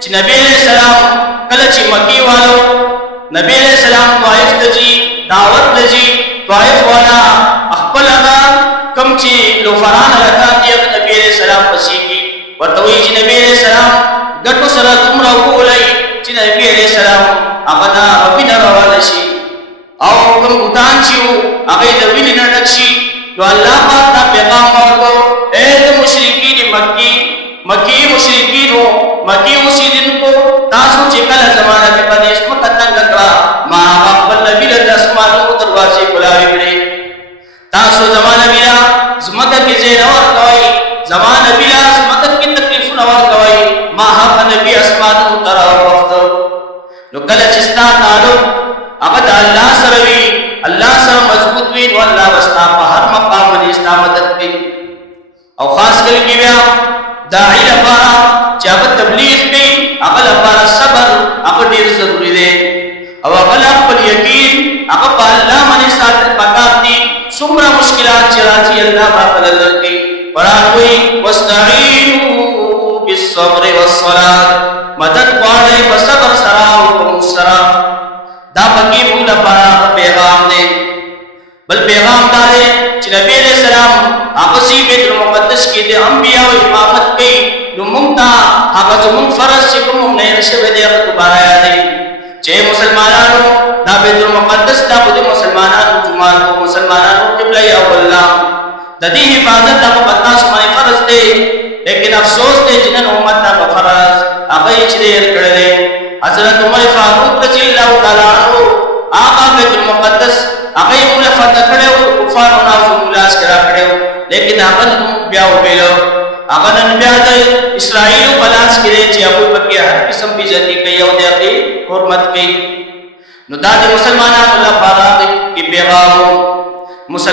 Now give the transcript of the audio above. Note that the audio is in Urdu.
چې نبی علیہ السلام کله چې مکی والو نبی علیہ السلام طائف تجي دعوت لجي طائف والا خپل هغه کم چې لوفران لکه دی نبی علیہ السلام پسیږي ورته وی چې نبی علیہ السلام ګټو سره تمره وولای چې نبی علیہ السلام هغه دا وینه روانه شي او کوم بوتان چې هغه د وینې نه ډک شي نو الله پاک دا پیغام ورکړو اے مشرکین مکی مشرکینو مکی مشرکین کو تاسو چې کله زمانہ کې پدیش مکتنګ کړه ما خپل نبی له اسمانو دروازې کلاوي کړې تاسو زمانہ بیا زمکه کې زین اور کوي زمانہ بیا زمکه کې تکلیف نه ور کوي ما هغه نبی اسمانو تر وخت نو کله چې ستا تعلق هغه الله سره وي الله سره مضبوط وي نو الله واستا په هر مقام باندې استا مدد کوي او خاص کر کې بیا داعی لپاره چې هغه تبلیغ کوي هغه لپاره صبر هغه ډیر ضروری دی او هغه خپل یقین هغه په الله باندې ساتل پکار دي څومره مشکلات چې راځي الله پاک لري قرآن کوي واستعینوا بالصبر والصلاة مدد غواړئ په صبر سره او په سره دا پکې موږ لپاره پیغام دی بل پیغام دا دی چې نبی علیہ السلام هغه سی بیت المقدس کې د انبیاء او امامت کوي نو موږ ته هغه زموږ فرض چې کوم نه نشوي دی هغه دوباره یادې چې مسلمانانو دا بیت المقدس دا د مسلمانانو جمعه او مسلمانانو قبله او الله د دې حفاظت د مقدس باندې فرض دی لیکن افسوس دی چې نن امت ته فرض هغه چې کړل حضرت عمر فاروق رضی الله تعالی عنہ هغه بیت المقدس هغه مولا فتح کړو کفار او نافذ کرا کړو لیکن هغه بیا ویلو هغه نن بیا د اسرائیل بلاس کړي چې ابو بکر هر قسم بي عزت کوي او د حرمت کوي نو دا د مسلمانانو لپاره کې پیغام مسلمان